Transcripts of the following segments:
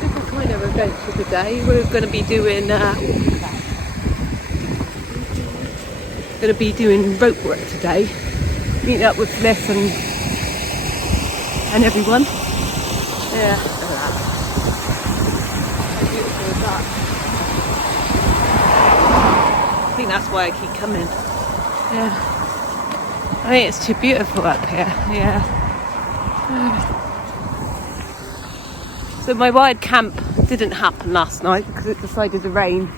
Different kind of adventure today. We're going to be doing rope work today. Meeting up with Fliss and everyone. Yeah. How beautiful is that? I think that's why I keep coming. Yeah. I think it's too beautiful up here. Yeah. So my wild camp didn't happen last night because it decided to rain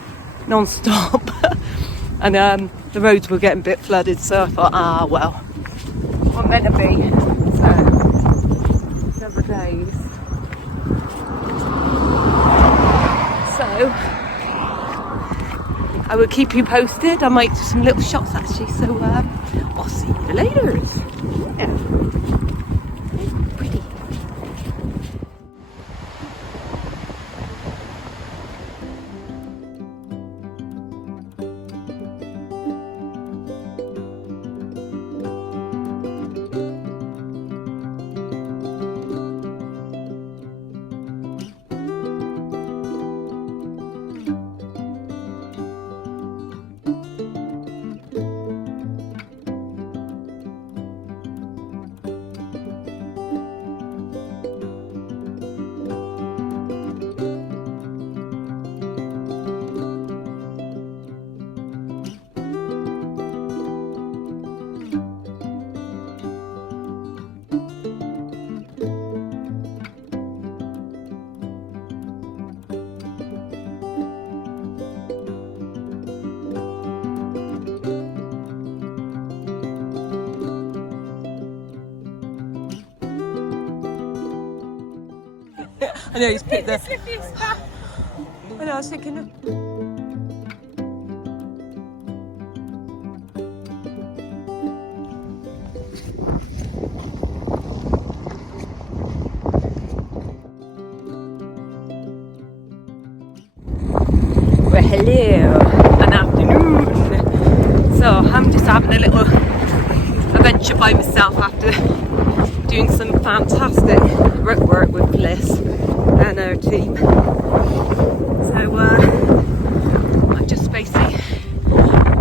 non-stop and the roads were getting a bit flooded, so I thought, well, I'm meant to be. So, several days. So, I will keep you posted. I might do some little shots actually, so I'll see you later. Yeah. Pretty. I know he's picked the... I know, I was thinking of... Well, hello, an afternoon. So I'm just having a little adventure by myself after doing some fantastic rope work with Fliss and her team. So I'm just basically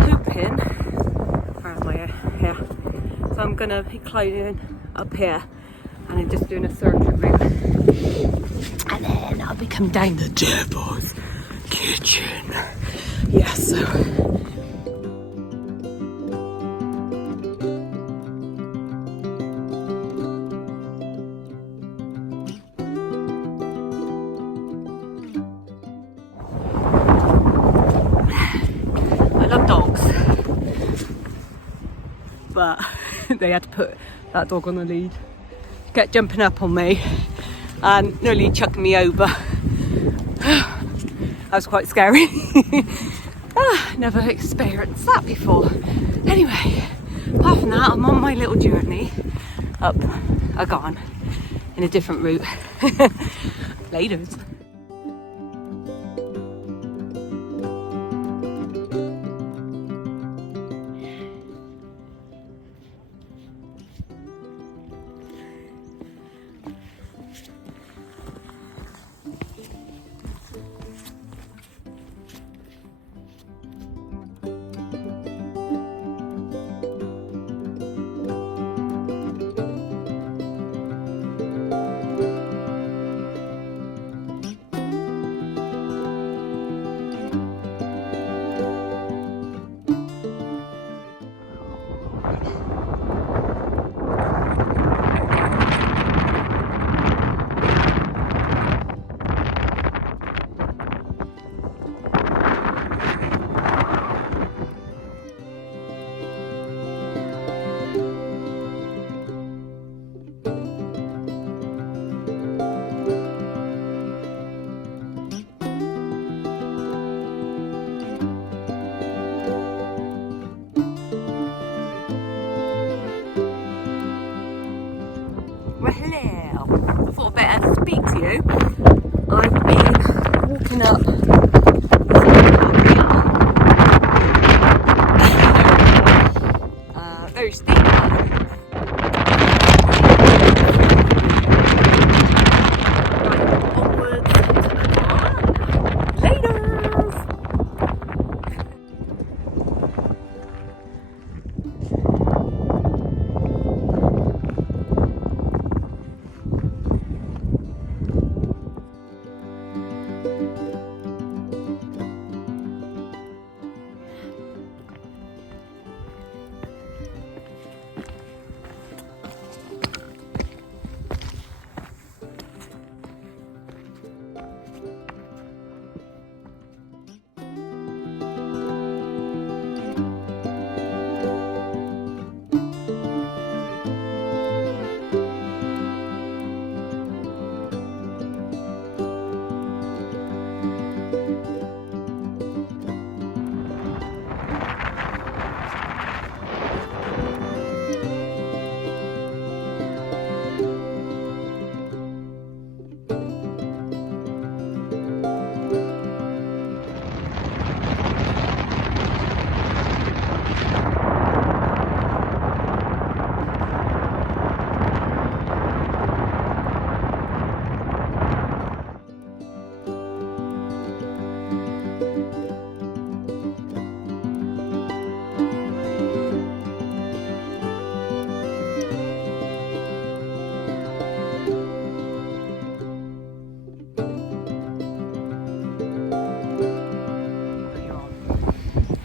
pooping. Where am I? Here. So I'm gonna be climbing up here and I'm just doing a circuit route. And then I'll be coming down the devil's kitchen. Yeah, so but they had to put that dog on the lead. Kept jumping up on me and nearly chucking me over. That was quite scary. Never experienced that before. Anyway, apart from that, I'm on my little journey up a Garn in a different route. Laters. you, I've been walking up very steep.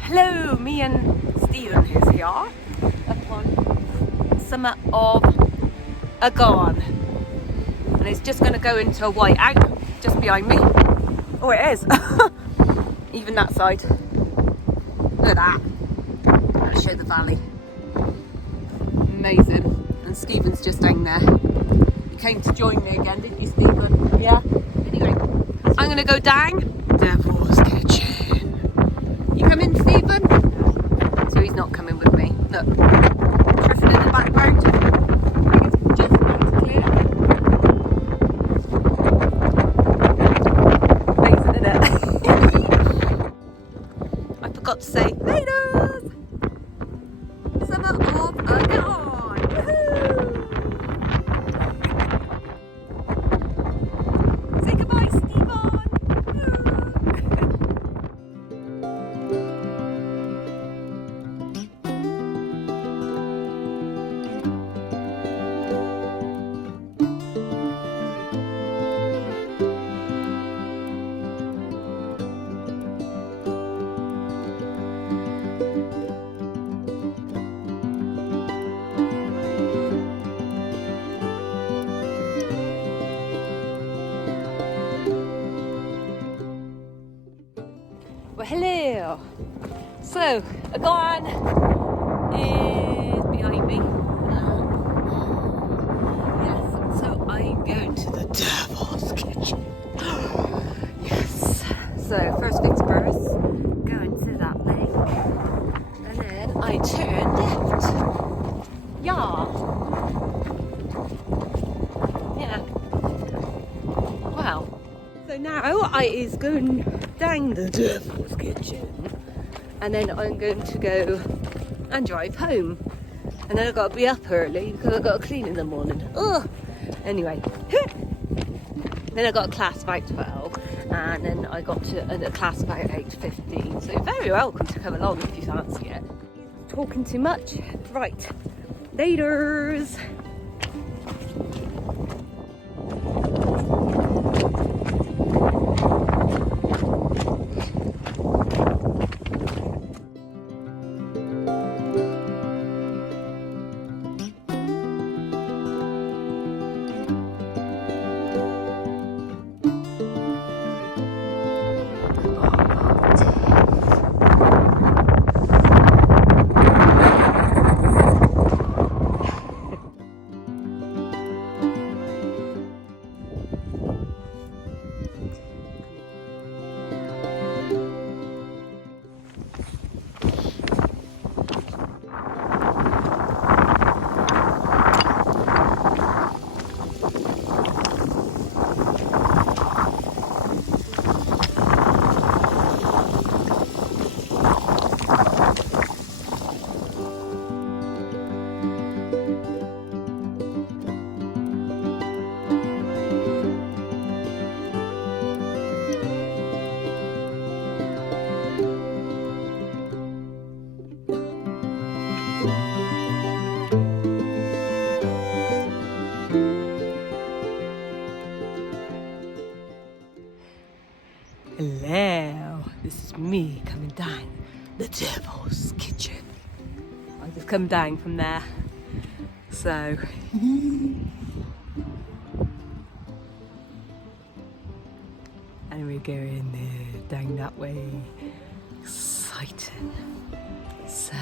Hello, me and Stephen is here up on the summit of a Garn, and it's just going to go into a white out just behind me. Oh, it is. Even that side. Look at that. I'll show the valley. Amazing. And Stephen's just down there. You came to join me again, didn't you, Stephen? Yeah. Anyway, I'm going to go down Devil's Kitchen. You come in, Stephen? So he's not coming with me. Look, drifting in the background. It's just about to clear. Amazing, isn't it? I forgot to say laters. Summer of a Garn. Woohoo! Say goodbye, Stephen. Well, hello. So, a Garn is behind me. Yes, so I'm going to the Devil's Kitchen. Yes. So, first things first, go into that lake, and then I turn left. Yeah. Yeah. Wow. So now I is going down the Devil's Kitchen, and then I'm going to go and drive home, and then I've got to be up early because I've got to clean in the morning. Ugh. Anyway, then I got a class about 12, and then I got to a class about 8:15, so you're very welcome to come along if you fancy it. Talking too much? Right, laters. we're coming down the devil's kitchen. I just come down from there. So and we're going down that way. Exciting. So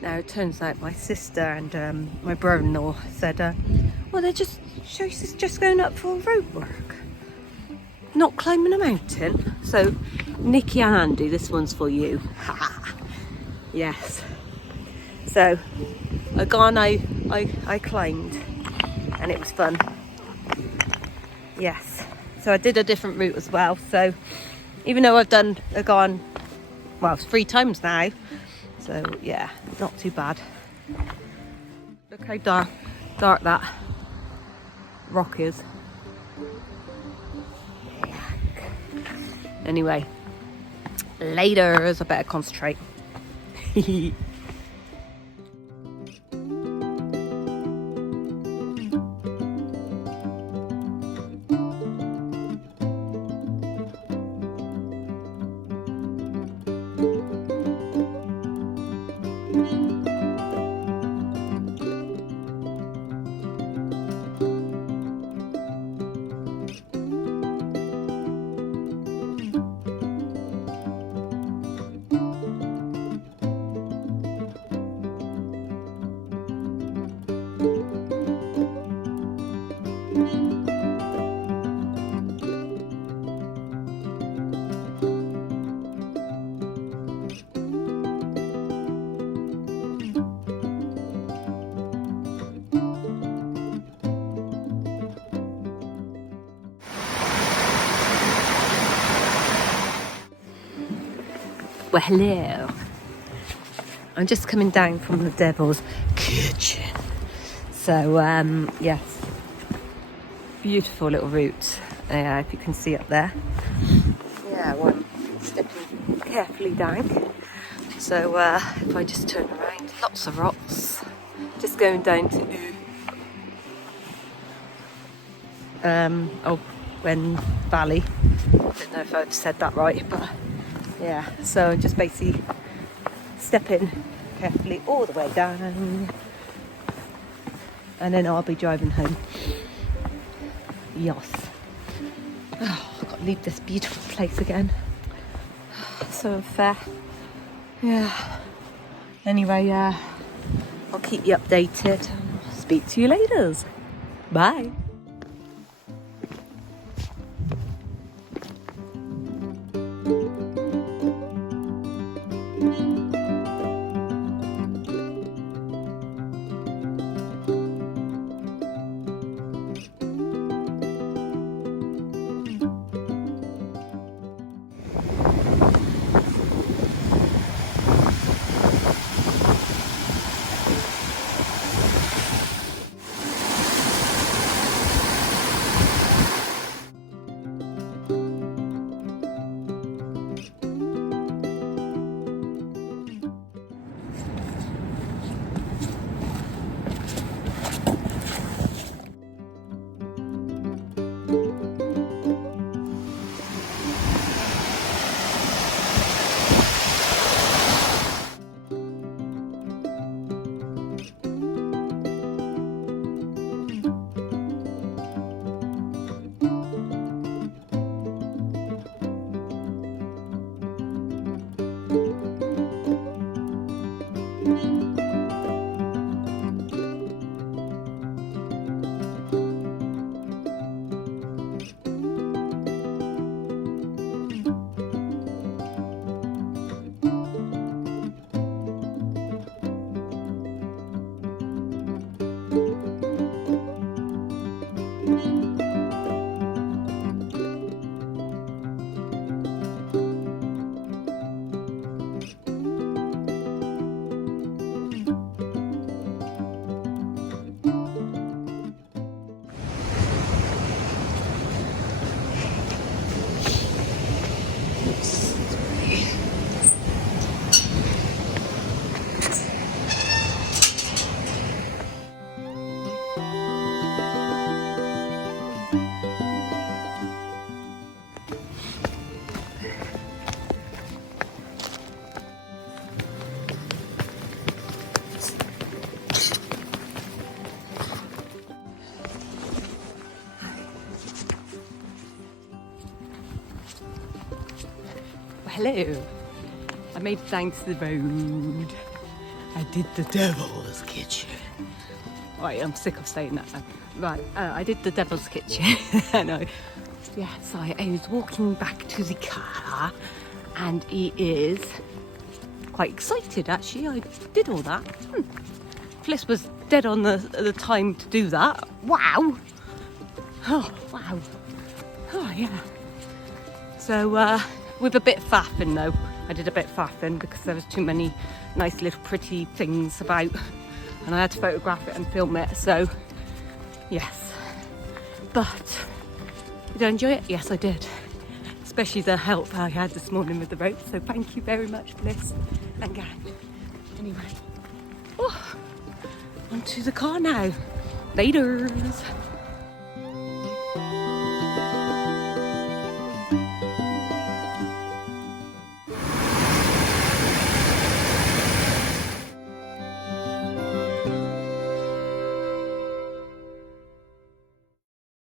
now it turns out my sister and my brother-in-law said, well, she's just going up for road work, not climbing a mountain. So Nikki and Andy, this one's for you. Yes. So a Garn I climbed and it was fun. Yes. So I did a different route as well. So even though I've done a Garn, well, it's 3 times now. So yeah, not too bad. Look how dark that rock is. Anyway, later, I better concentrate. Well, hello. I'm just coming down from the devil's kitchen. So, yes. Beautiful little route. If you can see up there. Yeah, well, I'm stepping carefully down. So, if I just turn around, lots of rocks. Just going down to Ogwen Valley. I don't know if I've said that right, but yeah, so just basically stepping carefully all the way down and then I'll be driving home. Yes. Oh, I've got to leave this beautiful place again. So unfair. Yeah. Anyway, I'll keep you updated. Speak to you later. Bye. hello. I made it down to the road. I did the devil's kitchen. Right, I'm sick of saying that now. Right, I did the devil's kitchen. I know. Yeah, so I was walking back to the car and he is quite excited actually. I did all that. Fliss was dead on the time to do that. Wow. Oh, wow. Oh, yeah. So, with a bit of faffing though. I did a bit of faffing because there was too many nice little pretty things about and I had to photograph it and film it, so yes. But did I enjoy it? Yes, I did. Especially the help I had this morning with the rope, so thank you very much, Fliss and Garn. Anyway, onto the car now. Laters.